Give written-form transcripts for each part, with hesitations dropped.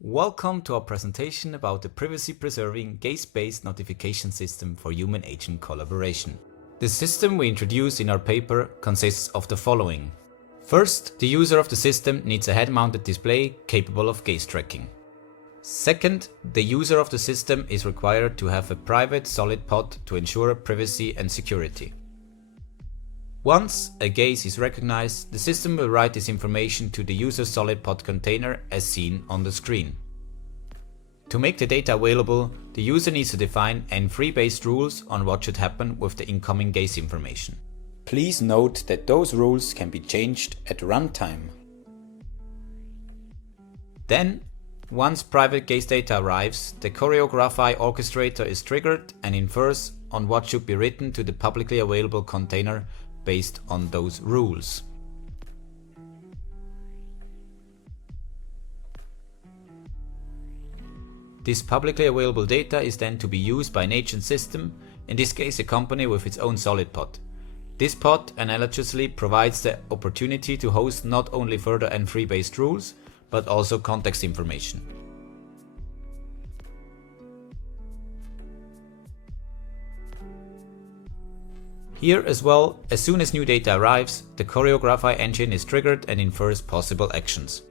Welcome to our presentation about the privacy-preserving gaze-based notification system for human-agent collaboration. The system we introduce in our paper consists of the following. First, the user of the system needs a head-mounted display capable of gaze tracking. Second, the user of the system is required to have a private solid pod to ensure privacy and security. Once a gaze is recognized, the system will write this information to the user's solid pod container as seen on the screen. To make the data available, the user needs to define N3-based rules on what should happen with the incoming gaze information. Please note that those rules can be changed at runtime. Then, once private gaze data arrives, the choreography orchestrator is triggered and infers on what should be written to the publicly available container based on those rules. This publicly available data is then to be used by an agent system, in this case a company with its own solid pod. This pod analogously provides the opportunity to host not only further N3 based rules, but also context information. Here as well, as soon as new data arrives, the choreography engine is triggered and infers possible actions.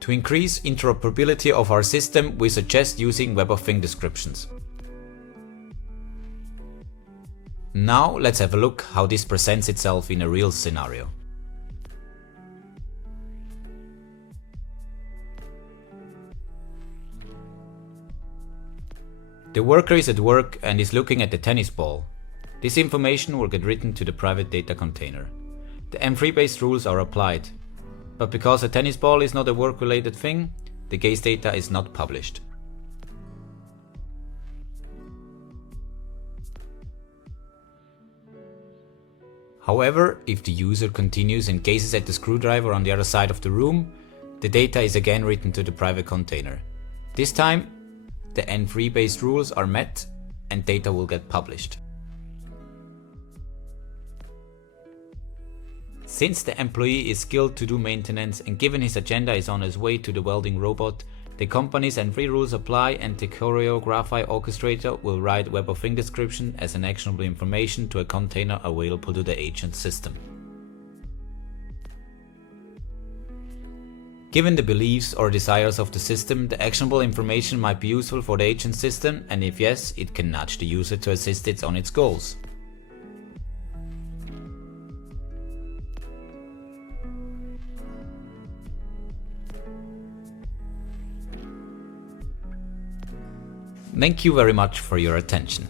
To increase interoperability of our system, we suggest using Web of Things descriptions. Now let's have a look how this presents itself in a real scenario. The worker is at work and is looking at the tennis ball. This information will get written to the private data container. The N3-based rules are applied, but because a tennis ball is not a work-related thing, the gaze data is not published. However, if the user continues and gazes at the screwdriver on the other side of the room, the data is again written to the private container. This time, the N3-based rules are met and data will get published. Since the employee is skilled to do maintenance and given his agenda is on his way to the welding robot, the company's N3 rules apply and the choreography orchestrator will write Web of Things description as an actionable information to a container available to the agent system. Given the beliefs or desires of the system, the actionable information might be useful for the agent system, and if yes, it can nudge the user to assist it on its goals. Thank you very much for your attention.